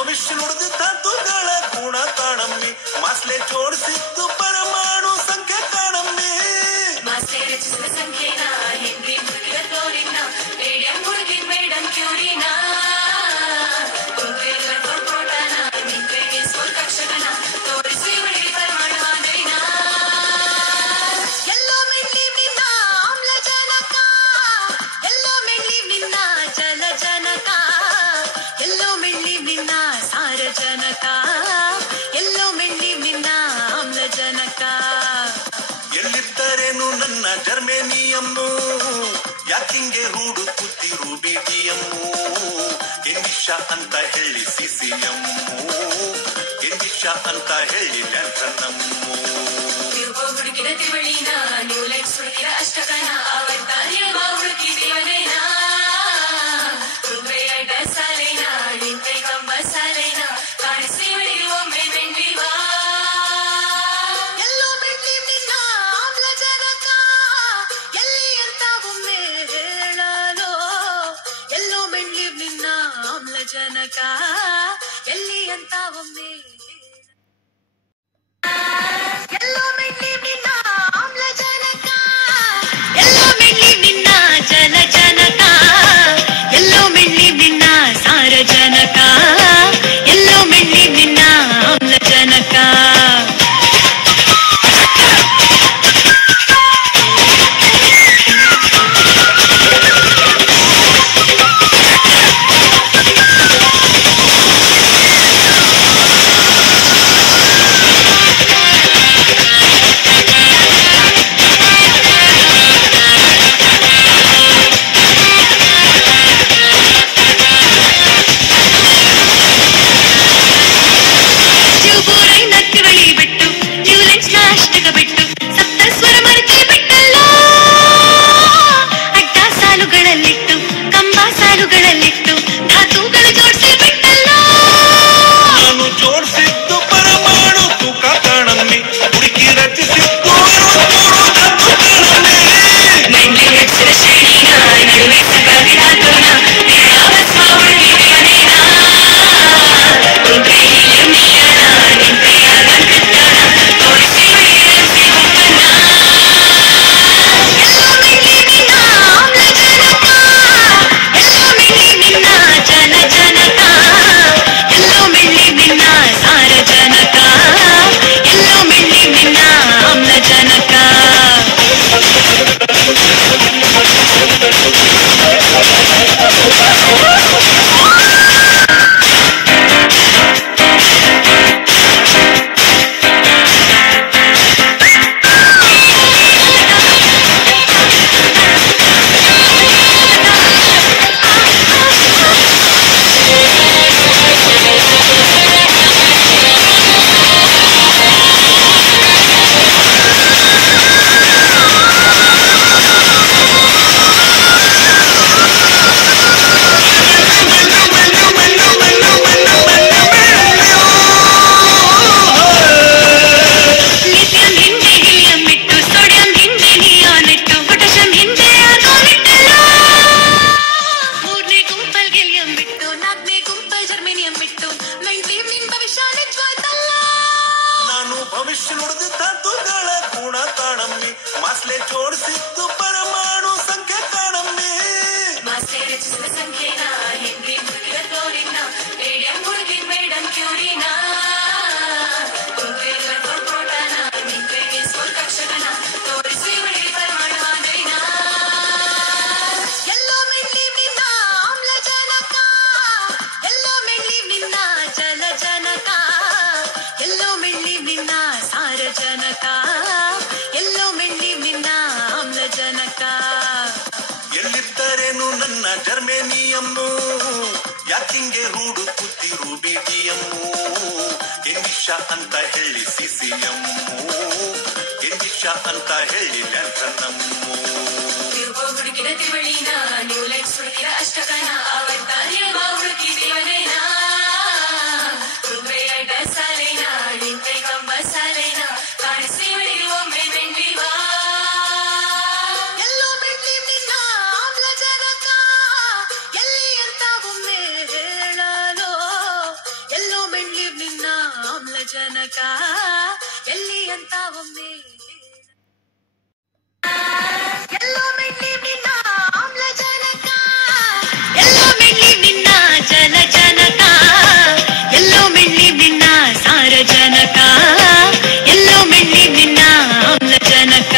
ಭವಿಷ್ಯ ನುಡಿದ ತತ್ವಗಳ ಗುಣ ಕಾಣಮ್ಮಿ ಮಾಸ್ಲೆ ಜೋಡಿಸಿದ್ದು ಪರಮಾಣು ಸಂಖ್ಯೆ ಕಾಣಮ್ಮಿ ಮಾಸ್ಲೆ ರಚಿಸಿದ ಸಂಖ್ಯೆನ ಹೆನ್ರಿ ಹುಡುಗಿದ ಕ್ಲೋರಿನ ರೇಡಿಯಂ ಹುಡುಗಿದ ಮೇಡಮ್ ಕ್ಯೂರಿನ ಪ್ರೋಟಾನ ನ್ಯೂಕ್ಲಿಯಸ್ ಕಕ್ಷಕನ ತೋರಿಸಿ ಹುಡುಗಿ ಪರಮಾಣು ಮಾದರಿನ ಎಲ್ಲೋ ಮೆಣ್ಲಿ ನಿನ್ನ ಆಮ್ಲಜನಕ ಎಲ್ಲೋ ಮೆಣ್ಲಿ ನಿನ್ನ ಜಲಜನಕ ಎಲ್ಲೋ ಮೆಣ್ಲಿ ನಿನ್ನ ಸಾರಜನಕ ಎಲ್ಲೋ ಮೆಣ್ಲಿ ನಿನ್ನ ಆಮ್ಲಜನಕ ಎಲ್ಲಿದ್ದರೇನು ನನ್ನ ಜರ್ಮೇನಿಯಮ್ಮು ಯಾಕಿಂಗೆ ರೂಡು ಕುತ್ತಿರು ಬಿಡಿಯಮ್ಮು ಎಂದಿಶ ಅಂತ ಹೇಳಿ ಸಿಸಿಯಮ್ಮು ಎಂದಿಶ ಅಂತ ಹೇಳಿ ಲ್ಯಾಂಥನಮ್ಮು ತಿರುಗೋ ಹುಡುಕಿದ ತಿವಳಿನ ನ್ಯೂಲೆಕ್ಸ್ ಹುಡುಕಿದ ಅಷ್ಟಕನ ಆವರ್ತಾರ್ಯ ಹುಡುಕಿದೇವನೇನ ಹೃದಯದ ಸಾಲೇನ ನಿಂತೆ ಕಂಬ ಸಾಲೇನ ಕಾಣಿಸಿ ಹೊಡೆಯುವ ಒಮ್ಮೆ ಮೆಂಡಿವಾ ಎಲ್ಲೋ ಮೆಂಡಿ ನಿನ್ನ ಆಮ್ಲಜನಕ ಎಲ್ಲಿ ಅಂತ ಒಮ್ಮೆ ಹೇಳಲು ಎಲ್ಲೋ ಮೆಂಡಿ ನಿನ್ನ ಆಮ್ಲಜನಕ ಎಲ್ಲಿ ಅಂತ ಒಮ್ಮೆ ಎಲ್ಲೋ ಮೆಣ್ಲಿ ನಿನ್ನ ಆಮ್ಲಜನಕ ಎಲ್ಲೋ ಮೆಣ್ಲಿ ನಿನ್ನ ಜಲಜನಕ ಎಲ್ಲೋ ಮೆಣ್ಲಿ ನಿನ್ನ ಸಾರಜನಕ ಎಲ್ಲೋ ಮೆಣ್ಲಿ ನಿನ್ನ ಆಮ್ಲಜನಕ ಭವಿಷ್ಯ ನುಡಿದ ತತ್ವಗಳ ಗುಣ ಕಾಣಮ್ಮಿ ಮಾಸ್ಲೆ ಜೋಡಿಸಿದ್ದು ಪರಮಾಣು ಸಂಖ್ಯೆ ಕಾಣಮ್ಮಿ ಮಾಸ್ಲೆ ರಚಿಸಿದ ಸಂಖ್ಯೆನ ಹೆನ್ರಿ ಹುಡುಗಿದ ಕ್ಲೋರಿನ ರೇಡಿಯಂ ಹುಡುಗಿದ ಮೇಡಮ್ ಕ್ಯೂರಿನ ಪ್ರೋಟಾನ ನ್ಯೂಕ್ಲಿಯಸ್ ಕಕ್ಷಕನ ತೋರಿಸಿ ಹುಡುಗಿ ಪರಮಾಣು ಮಾದರಿನ ಎಲ್ಲೋ ಮೆಣ್ಲಿ ನಿನ್ನ ಆಮ್ಲಜನಕ ಎಲ್ಲೋ ಮೆಣ್ಲಿ ನಿನ್ನ ಜಲಜನಕ ಎಲ್ಲೋ ಮೆಣ್ಲಿ ನಿನ್ನ ಸಾರಜನಕ ಎಲ್ಲೋ ಮೆಣ್ಲಿ ನಿನ್ನ ಆಮ್ಲಜನಕ ಎಲ್ಲಿದ್ದರೇನು ನನ್ನ ಜರ್ಮೇನಿಯಮ್ಮು ಯಾಕಿಂಗೆ ರೂಡು ಕುತ್ತಿರು ಬಿಡಿಯಮ್ಮು ಎಂದಿಶ ಅಂತ ಹೇಳಿ ಸಿಸಿಯಮ್ಮು ಎಂದಿಶ ಅಂತ ಹೇಳಿ ಲ್ಯಾಂಥನಮ್ಮು ತಿರುಗೋ ಹುಡುಕಿದ ತಿವಳಿನ ನ್ಯೂಲೆಕ್ಸ್ ಹುಡುಕಿದ ಅಷ್ಟಕನ ಆವರ್ತಾರ್ಯ ಹುಡುಕಿದೇವನೇನ ಹೃದಯದ ಸಾಲೇನ ನಿಂತೆ ಕಂಬ ಸಾಲೇನ ಕಾಣಿಸಿ ಹೊಡೆಯುವ ಒಮ್ಮೆ ಮೆಂಡಿವಾ ಎಲ್ಲೋ ಮೆಣ್ಲಿ ನಿನ್ನ ಆಮ್ಲಜನಕ ಎಲ್ಲಿ ಅಂತ ಒಮ್ಮೆ ಹೇಳಲು ಆಮ್ಲಜನಕ ಎಲ್ಲಿ ಅಂತ ಒಮ್ಮೆ ಎಲ್ಲೋ ಮೆಳ್ಳಿ ನಿನ್ನ ಆಮ್ಲಜನಕ ಎಲ್ಲೋ ಮೆಳ್ಳಿ ನಿನ್ನ ಜಲಜನಕ ಎಲ್ಲೋ ಮೆಳ್ಳಿ ನಿನ್ನ ಸಾರಜನಕ ಎಲ್ಲೋ ಮೆಳ್ಳಿ ನಿನ್ನ ಆಮ್ಲಜನಕ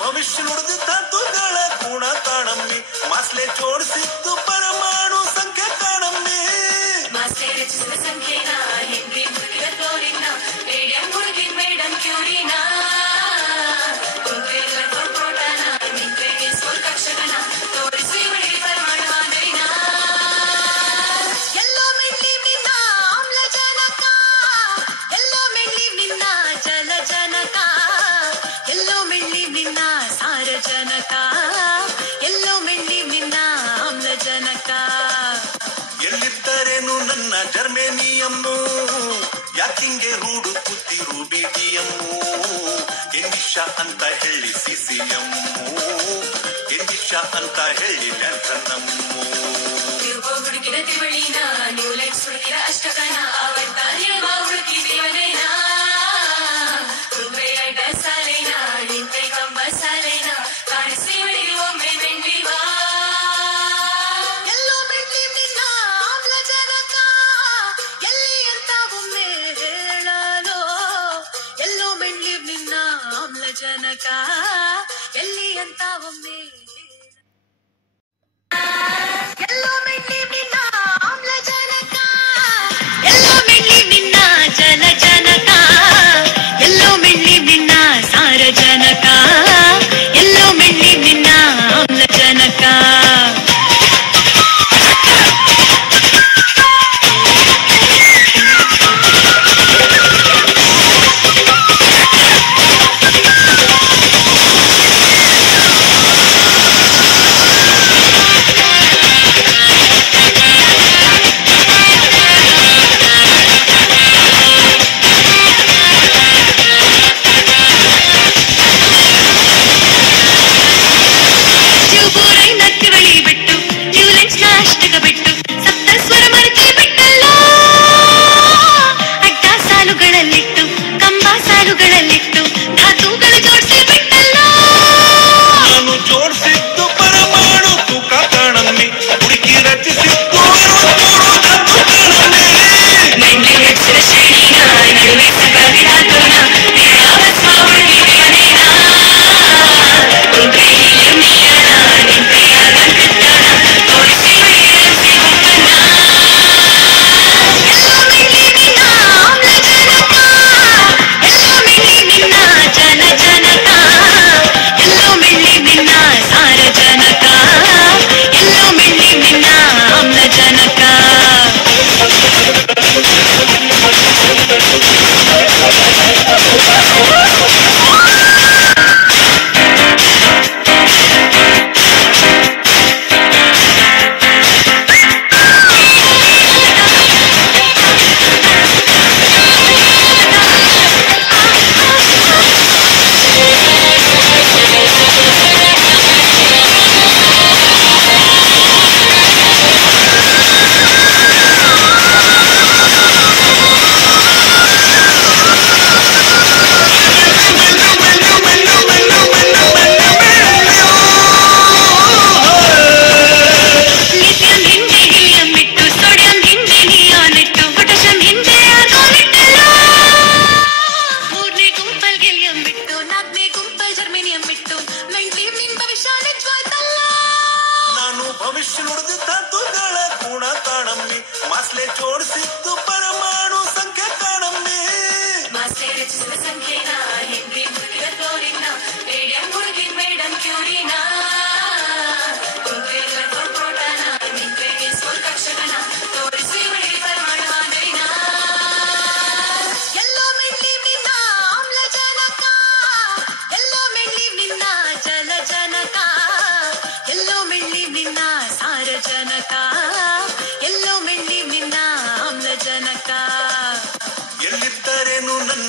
ಭವಿಷ್ಯ ನುಡಿದ ತುಗಳ ಗುಣ ಕಾಣಮ್ಮಿ ಮಾಸ್ಲೆ ಜೋಡಿಸಿದ್ದು ಪರಮಾಣು ಸಂಖ್ಯೆ ಕಾಣಮ್ಮಿ ಮಾಸ್ಲೆ ರಚಿಸಿದ ಸಂಖ್ಯೆನ ಹೆನ್ರಿ ಹುಡುಕಿದ ಕ್ಲೋರಿನ್ನ ರೇಡಿಯಂ ಹುಡುಗಿದ ಮೇಡಮ್ ಕ್ಯೂರಿನ ಪ್ರೋಟಾನ ನ್ಯೂಕ್ಲಿಯಸ್ ಕಕ್ಷಕನ ತೋರಿಸಿ ಇವಳಿಗೆ ಪರಮಾಣು ಮಾದರಿನ ಎಲ್ಲೋ ಮೆಳ್ಳಿ ನಿನ್ನ ಆಮ್ಲಜನಕ ಎಲ್ಲೋ ಮೆಳ್ಳಿ ನಿನ್ನ ಜಲಜನಕ ಎಲ್ಲೋ ಮೆಳ್ಳಿ ನಿನ್ನ ಸಾರಜನಕ ಎಲ್ಲೋ ಮೆಳ್ಳಿ ನಿನ್ನ ಆಮ್ಲಜನಕ ಎಲ್ಲಿದ್ದರೇನು ನನ್ನ ಜರ್ಮೇನಿಯಮ್ಮು ಯಾಕಿಂಗೆ ರೂಡು ಕುತ್ತಿರು ಬಿಡಿಯಮ್ಮು ಎಂದಿಶ ಅಂತ ಹೇಳಿ ಸಿಸಿಯಮ್ಮು ಎಂದಿಶ ಅಂತ ಹೇಳಿ ಲ್ಯಾಂಥನಮ್ಮು ತಿರುಗೋ ಹುಡುಕಿದ ತಿವಳಿನ ನ್ಯೂಲೆಕ್ಸ್ ಹುಡುಕಿದ ಅಷ್ಟಕನ ಅವತ್ತಾರ್ಯ ಹುಡುಕಿದೀವನೇನ ಕುಂಬ್ರೆಯಡ್ಡ ಸಾಲೇನ ನಿಂತೆ ಕಂಬ ಸಾಲೇನ ಕಾಣಿಸಿ ಒಳಗೆ ಒಮ್ಮೆ ಮೆಂಡಿವಾ ಎಲ್ಲೋ ಮೆಳ್ಳಿ ನಿನ್ನ ಆಮ್ಲಜನಕ ಎಲ್ಲಿ ಅಂತ ಒಮ್ಮೆ ಹೇಳಲು ಎಲ್ಲೋ ಮೆಳ್ಳಿ ನಿನ್ನ ಆಮ್ಲಜನಕ ಎಲ್ಲಿ ಅಂತ ಒಮ್ಮೆ ಎಲ್ಲೋ ಮೆಳ್ಳಿ ನಿನ್ನ ಆಮ್ಲಜನಕ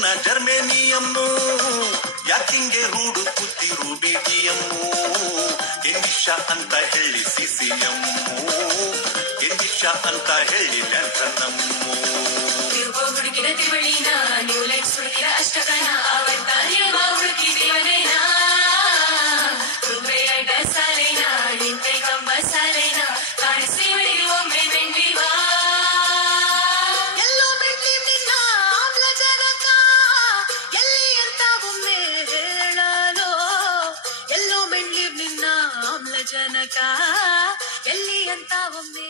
ನನ್ನ ಜರ್ಮೇನಿಯಮ್ಮು ಯಾಕಿಂಗೆ ರೂಡು ಕುತ್ತಿರು ಬಿಡಿಯಮ್ಮು ಎಂದಿಶ ಅಂತ ಹೇಳಿ ಸಿಸಿಯಮ್ಮು ಎಂದಿಶ ಅಂತ ಹೇಳಿ ಲ್ಯಾಂಥನಮ್ಮು ತಿರುಗೋ ಹುಡುಕಿನ ತಿವಳಿನ ನ್ಯೂ ಲೈಫ್ ಹುಡುಕಿನ ಅಷ್ಟಕನ ಅವತ್ತಾರ್ಯವ ಹುಡುಕಿದೇವನೇನ ಕುಂಬ್ರೆಯಡ್ಡ ಸಾಲೇನ ನಿಂತೆ ಕಂಬ ಸಾಲೇನ ಕಾಣಿಸಿ ಹೊಡೆದು ಒಮ್ಮೆ ಮೆಂಡಿವಾ ಎಲ್ಲೋ ಮೆಂಡಿ ನಿನ್ನ ಆಮ್ಲಜನಕ ಎಲ್ಲಿ ಅಂತ ಒಮ್ಮೆ ಹೇಳಲು ಎಲ್ಲೋ ಮೆಂಡಿ ನಿನ್ನ ಆಮ್ಲಜನಕ ಎಲ್ಲಿ ಅಂತ ಒಮ್ಮೆ